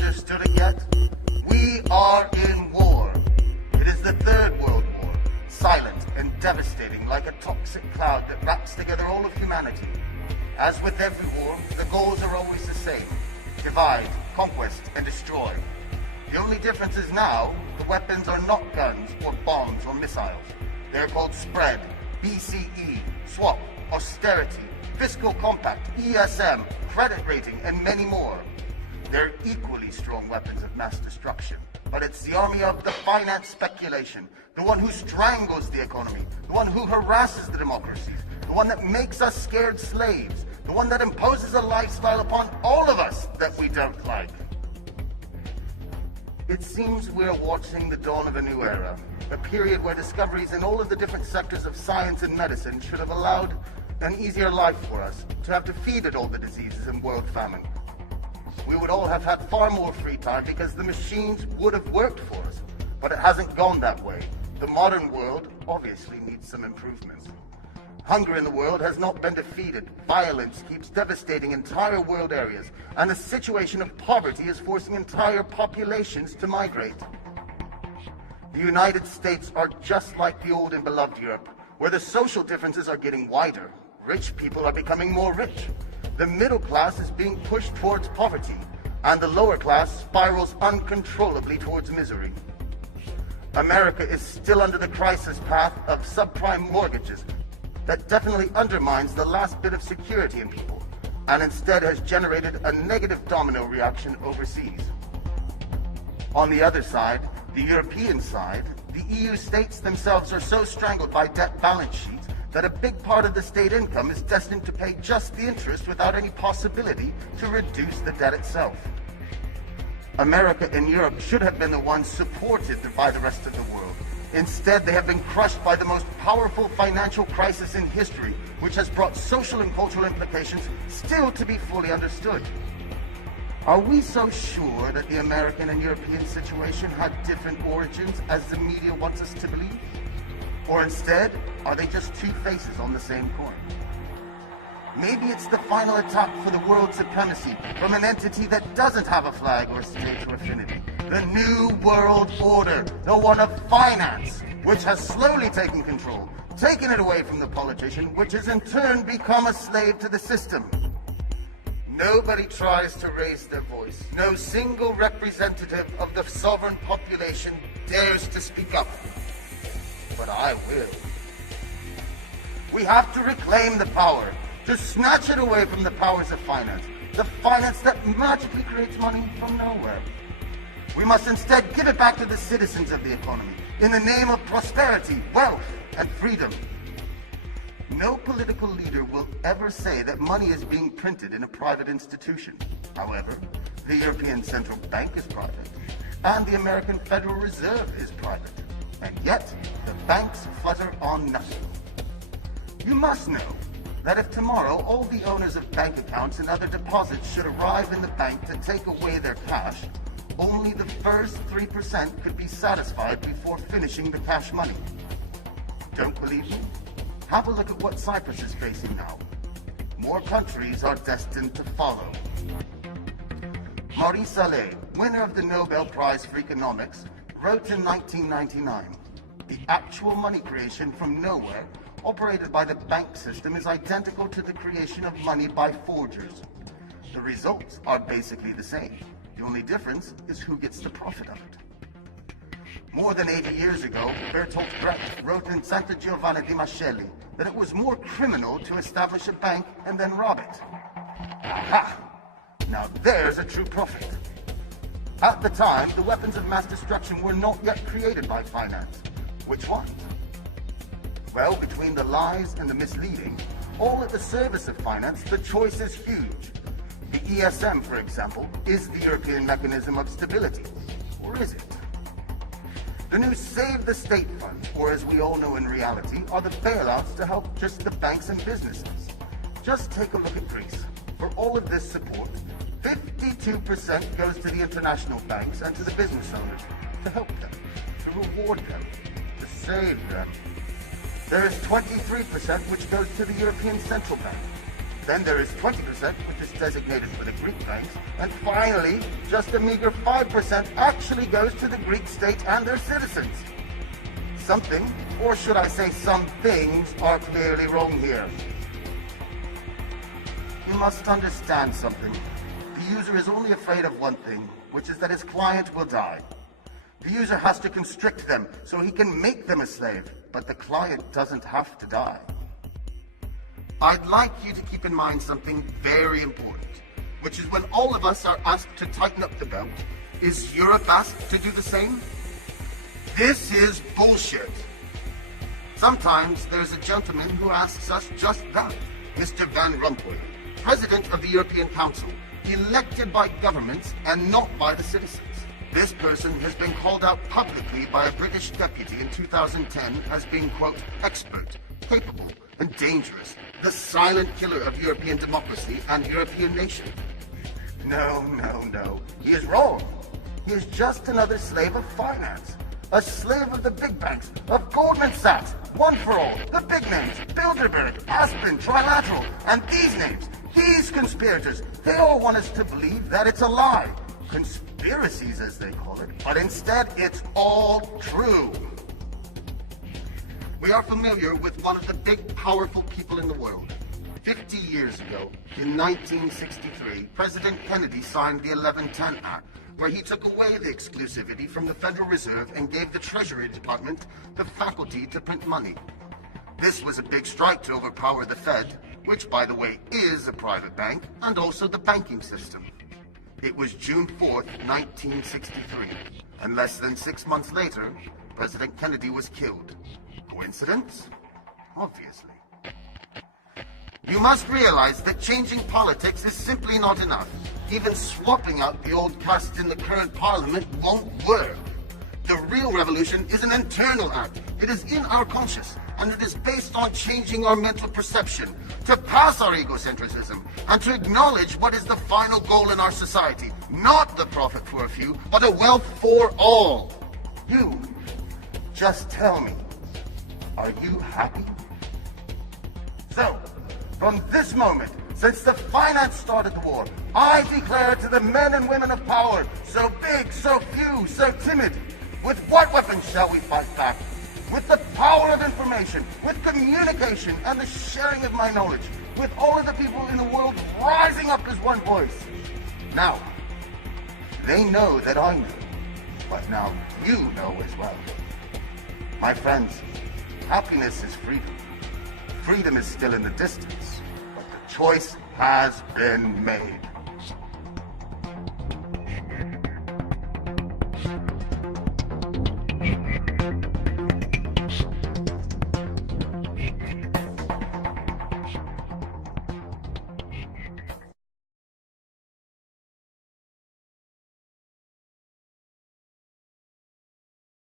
understood it yet? We are in war. It is the Third World War, silent and devastating like a toxic cloud that wraps together all of humanity. As with every war, the goals are always the same: divide, conquest, and destroy. The only difference is now, the weapons are not guns or bombs or missiles. They're called spread, BCE, swap, austerity, fiscal compact, ESM, credit rating, and many more. They're equally strong weapons of mass destruction, but it's the army of the finance speculation, the one who strangles the economy, the one who harasses the democracies, the one that makes us scared slaves, the one that imposes a lifestyle upon all of us that we don't like. It seems we're watching the dawn of a new era, a period where discoveries in all of the different sectors of science and medicine should have allowed an easier life for us, to have defeated all the diseases and world famine. We would all have had far more free time because the machines would have worked for us, but it hasn't gone that way. The modern world obviously needs some improvements. Hunger in the world has not been defeated. Violence keeps devastating entire world areas, and the situation of poverty is forcing entire populations to migrate. The United States are just like the old and beloved Europe, where the social differences are getting wider. Rich people are becoming more rich. The middle class is being pushed towards poverty, and the lower class spirals uncontrollably towards misery. America is still under the crisis path of subprime mortgages that definitely undermines the last bit of security in people, and instead has generated a negative domino reaction overseas. On the other side, the European side, the EU states themselves are so strangled by debt balance sheets that a big part of the state income is destined to pay just the interest without any possibility to reduce the debt itself. America and Europe should have been the ones supported by the rest of the world. Instead, they have been crushed by the most powerful financial crisis in history, which has brought social and cultural implications still to be fully understood. Are we so sure that the American and European situation had different origins as the media wants us to believe? Or instead, are they just two faces on the same coin? Maybe it's the final attack for the world supremacy from an entity that doesn't have a flag or state or affinity. The New World Order, the one of finance, which has slowly taken control, taken it away from the politician, which has in turn become a slave to the system. Nobody tries to raise their voice. No single representative of the sovereign population dares to speak up. But I will. We have to reclaim the power, to snatch it away from the powers of finance, the finance that magically creates money from nowhere. We must instead give it back to the citizens of the economy, in the name of prosperity, wealth, and freedom. No political leader will ever say that money is being printed in a private institution. However, the European Central Bank is private, and the American Federal Reserve is private. And yet, the banks flutter on nothing. You must know that if tomorrow all the owners of bank accounts and other deposits should arrive in the bank to take away their cash, only the first 3% could be satisfied before finishing the cash money. Don't believe me? Have a look at what Cyprus is facing now. More countries are destined to follow. Maurice Allais, winner of the Nobel Prize for Economics, wrote in 1999, "The actual money creation from nowhere, operated by the bank system, is identical to the creation of money by forgers. The results are basically the same. The only difference is who gets the profit of it." More than 80 years ago, Bertolt Brecht wrote in Santa Giovanna di Mascelli that it was more criminal to establish a bank and then rob it. Aha! Now there's a true prophet. At the time, the weapons of mass destruction were not yet created by finance. Which ones? Well, between the lies and the misleading, all at the service of finance, the choice is huge. The ESM, for example, is the European mechanism of stability. Or is it? The new Save the State funds, or as we all know in reality, are the bailouts to help just the banks and businesses. Just take a look at Greece. For all of this support, 52% goes to the international banks and to the business owners to help them, to reward them, to save them. There is 23% which goes to the European Central Bank. Then there is 20%, which is designated for the Greek banks. And finally, just a meager 5% actually goes to the Greek state and their citizens. Something, or should I say some things, are clearly wrong here. You must understand something. The user is only afraid of one thing, which is that his client will die. The user has to constrict them so he can make them a slave, but the client doesn't have to die. I'd like you to keep in mind something very important, which is when all of us are asked to tighten up the belt, is Europe asked to do the same? This is bullshit. Sometimes there's a gentleman who asks us just that, Mr. Van Rompuy, President of the European Council, elected by governments and not by the citizens. This person has been called out publicly by a British deputy in 2010 as being, quote, expert, capable, and dangerous, the silent killer of European democracy and European nations. No. He is wrong. He is just another slave of finance. A slave of the big banks, of Goldman Sachs, One for All, the big names, Bilderberg, Aspen, Trilateral, and these names, these conspirators, they all want us to believe that it's a lie. Conspiracies, as they call it, but instead it's all true. We are familiar with one of the big, powerful people in the world. 50 years ago, in 1963, President Kennedy signed the 1110 Act, where he took away the exclusivity from the Federal Reserve and gave the Treasury Department the faculty to print money. This was a big strike to overpower the Fed, which, by the way, is a private bank, and also the banking system. It was June 4th, 1963, and less than 6 months later, President Kennedy was killed. Coincidence? Obviously. You must realize that changing politics is simply not enough. Even swapping out the old castes in the current parliament won't work. The real revolution is an internal act. It is in our conscious, and it is based on changing our mental perception, to pass our egocentrism, and to acknowledge what is the final goal in our society. Not the profit for a few, but a wealth for all. You, just tell me, are you happy? So, from this moment, since the finance started the war, I declare to the men and women of power, so big, so few, so timid, with what weapons shall we fight back? With the power of information, with communication and the sharing of my knowledge, with all of the people in the world rising up as one voice. Now, they know that I know, but now you know as well. My friends, happiness is freedom. Freedom is still in the distance, but the choice has been made.